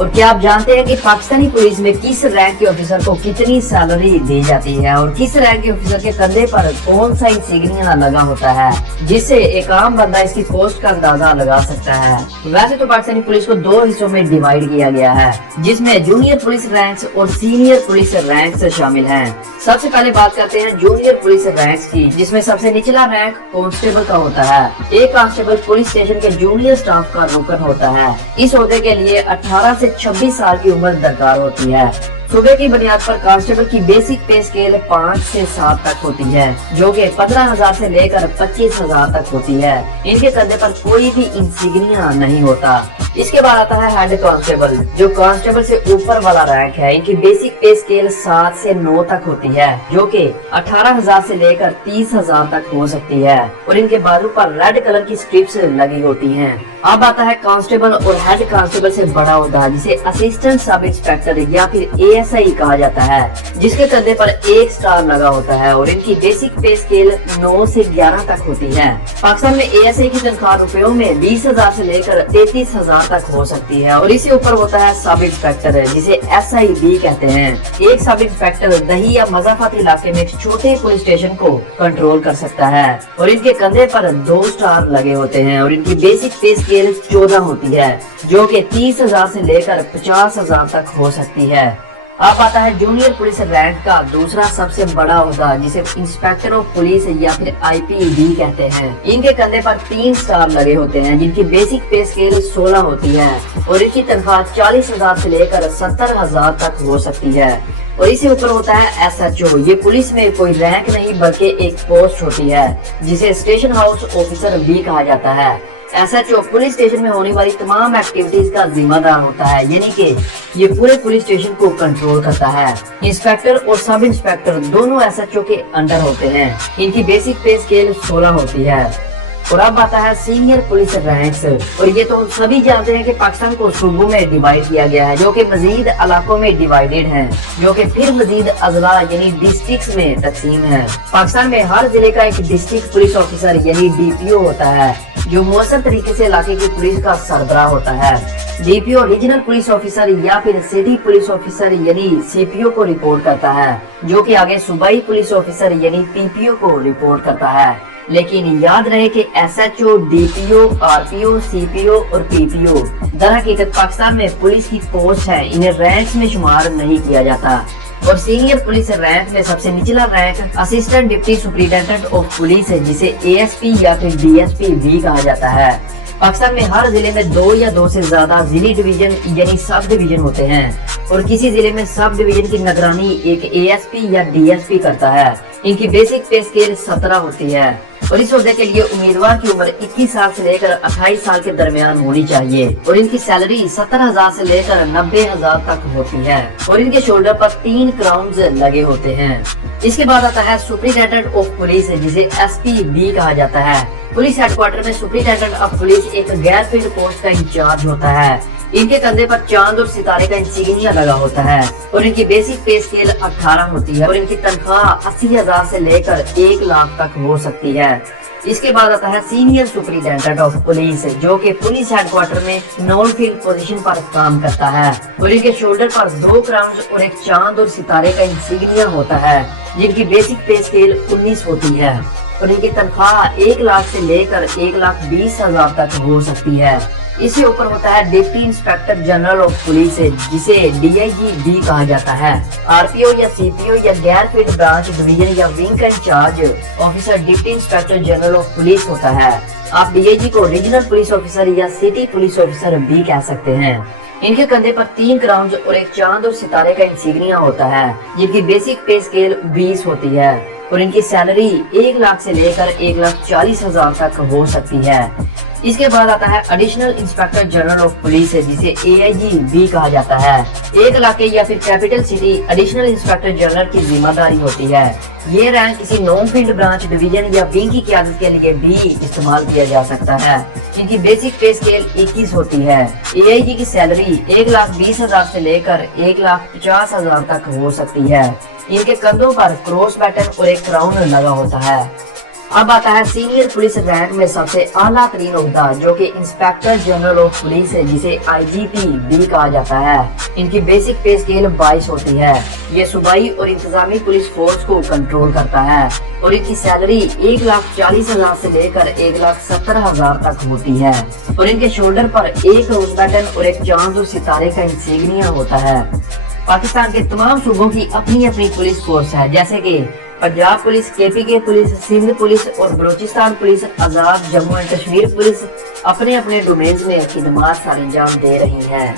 और क्या आप जानते हैं कि पाकिस्तानी पुलिस में किस रैंक के ऑफिसर को कितनी सैलरी दी जाती है और किस रैंक के ऑफिसर के कंधे पर कौन सा इंसिग्निया लगा होता है, जिससे एक आम बंदा इसकी पोस्ट का अंदाजा लगा सकता है। वैसे तो पाकिस्तानी पुलिस को दो हिस्सों में डिवाइड किया गया है, जिसमें जूनियर पुलिस रैंक्स और सीनियर पुलिस रैंक्स शामिल हैं। सबसे पहले बात करते हैं जूनियर पुलिस रैंक्स की, जिसमें सबसे निचला रैंक कांस्टेबल का होता है। एक कांस्टेबल पुलिस स्टेशन के जूनियर स्टाफ का रुकन होता है। इस ओहदे के लिए 18 से 26 साल की उम्र दरकार होती है। सूबे की बुनियाद पर कांस्टेबल की बेसिक पे स्केल 5 से 7 तक होती है, जो कि 15,000 से लेकर 25,000 तक होती है। इनके कंधे पर कोई भी इंसिग्निया नहीं होता। इसके बाद आता है हेड कांस्टेबल, जो कांस्टेबल से ऊपर वाला रैंक है। इनकी बेसिक पे स्केल 7 से 9 तक होती है, जो कि 18,000 से लेकर 30,000 तक हो सकती है और इनके बाजू पर रेड कलर की स्ट्रिप्स लगी होती हैं। अब आता है कांस्टेबल और हेड कांस्टेबल से बड़ा ओहदा, जिसे असिस्टेंट सब इंस्पेक्टर या फिर ASI कहा जाता है, जिसके कंधे पर 1 स्टार लगा होता है और इनकी बेसिक पे स्केल 9 से 11 तक होती है। पाकिस्तान में ASI की तनख्वाह रुपयों में 20,000 से लेकर 33,000 तक हो सकती है और इससे ऊपर होता है सब इंस्पेक्टर, जिसे SID कहते हैं। एक सब इंस्पेक्टर दही या मजाफाती इलाके में एक छोटे पुलिस स्टेशन को कंट्रोल कर सकता है और इनके कंधे पर 2 स्टार लगे होते हैं और इनकी बेसिक पे स्केल 14 होती है, जो कि 30,000 से लेकर 50,000 तक हो सकती है। अब आता है जूनियर पुलिस रैंक का दूसरा सबसे बड़ा ओहदा, जिसे इंस्पेक्टर ऑफ पुलिस या फिर IPD कहते हैं। इनके कंधे पर 3 स्टार लगे होते हैं, जिनकी बेसिक पे स्केल 16 होती है और इनकी तनख्वाह 40,000 से लेकर 70,000 तक हो सकती है और इसी ऊपर होता है SHO। ये पुलिस में कोई रैंक नहीं बल्कि एक पोस्ट होती है, जिसे स्टेशन हाउस ऑफिसर भी कहा जाता है। SHO पुलिस स्टेशन में होने वाली तमाम एक्टिविटीज का जिम्मेदार होता है, यानी कि ये पूरे पुलिस स्टेशन को कंट्रोल करता है। इंस्पेक्टर और सब इंस्पेक्टर दोनों SHO के अंडर होते हैं। इनकी बेसिक पे स्केल 16 होती है। और अब आता है सीनियर पुलिस रैंक्स, और ये तो सभी जानते हैं कि पाकिस्तान को सूबों में डिवाइड किया गया है, जो कि मजीद इलाकों में डिवाइडेड हैं, जो कि फिर मजीद अजला यानी डिस्ट्रिक्ट्स में तकसीम है। पाकिस्तान में हर जिले का एक डिस्ट्रिक्ट पुलिस ऑफिसर यानी DPO होता है, जो मौसर तरीके से इलाके की पुलिस का सरबराह होता है। DPO रीजनल पुलिस ऑफिसर या फिर सिटी पुलिस ऑफिसर यानी CPO को रिपोर्ट करता है, जो कि आगे सूबाई पुलिस ऑफिसर यानी PPO को रिपोर्ट करता है। लेकिन याद रहे कि SHO, DPO, RPO, CPO और PPO दरहकीकत पाकिस्तान में पुलिस की पोस्ट है, इन्हें रैंक्स में शुमार नहीं किया जाता। और सीनियर पुलिस रैंक में सबसे निचला rank assistant deputy superintendent of police है, जिसे ASP या फिर DSP भी कहा जाता है। पाकिस्तान में हर जिले में 2 या 2 से ज्यादा जिली डिवीजन यानी सब डिवीजन होते हैं और किसी जिले में सब डिवीजन की निगरानी एक ASP या DSP करता है। इनकी बेसिक पे स्केल 17 होती है और इस ओहदे के लिए उम्मीदवार की उम्र 21 साल से लेकर 28 साल के दरमियान होनी चाहिए और इनकी सैलरी 70,000 से लेकर 90,000 तक होती है और इनके शोल्डर पर 3 क्राउन्स लगे होते हैं। इसके बाद आता है सुपरिटेंडेंट ऑफ पुलिस, जिसे SP भी कहा जाता है। पुलिस हेडक्वार्टर में सुपरिटेंडेंट ऑफ पुलिस एक गैर फील्ड पोस्ट का इंचार्ज होता है। इनके कंधे पर चांद और सितारे का इंसिग्निया लगा होता है और इनकी बेसिक पे स्केल 18 होती है और इनकी तनख्वाह 80,000 से लेकर 1 लाख तक हो सकती है। इसके बाद आता है सीनियर सुपरिटेंडेंट ऑफ पुलिस, जो कि पुलिस हेडक्वार्टर में नॉन फील्ड पोजीशन पर काम करता है और इनके शोल्डर पर 2 क्राउन्स और एक चांद और सितारे का इंसिग्निया होता है, जिनकी बेसिक पे स्केल 19 होती है और इनकी तनख्वाह 1 लाख से लेकर 1,20,000 तक हो सकती है। इससे ऊपर होता है deputy inspector general of police, जिसे DIG भी कहा जाता है। RPO या CPO या गैर फील्ड ब्रांच डिवीजन या विंग का incharge officer deputy inspector general of police होता है। आप DIG को रीजनल पुलिस ऑफिसर या सिटी पुलिस ऑफिसर भी कह सकते हैं। इनके कंधे पर 3 क्राउन्स और एक चांद और सितारे का इंसिग्निया होता है, जिनकी बेसिक पे स्केल 20 होती है और इनकी सैलरी 1 लाख से लेकर 1,40,000 तक हो सकती है। इसके बाद आता है additional inspector general of police, जिसे AIG भी कहा जाता है। एक इलाके या फिर capital city additional inspector general की जिम्मेदारी होती है। ये रैंक किसी नॉन फील्ड ब्रांच डिवीजन या विंग की क़यादत के लिए भी इस्तेमाल किया जा सकता है। इनकी बेसिक पे स्केल 21 होती है। AIG की सैलरी 1,20,000 से लेकर 1,50,000 तक हो सकती है। इनके कंधों पर क्रॉस बैटन और एक क्राउन लगा होता है। अब आता है सीनियर पुलिस रैंक में सबसे आला तरीन ओहदा जो कि इंस्पेक्टर जनरल ऑफ पुलिस है, जिसे IGP भी कहा जाता है। इनकी बेसिक पे स्केल 22 होती है। ये सूबाई और इंतजामी पुलिस फोर्स को कंट्रोल करता है और इनकी सैलरी 1,40,000 से लेकर 1,70,000 तक होती है और इनके शोल्डर पर एक रोज मेडल और एक चांद और सितारे का इंसिग्निया होता है। पाकिस्तान के तमाम सूबों की अपनी अपनी पुलिस फोर्स है, जैसे कि Punjab police, KPK police, Sindh police और Balochistan police, Azad Jammu and Kashmir police अपने अपने डोमेन्स में खिदमात सर अंजाम दे रही है।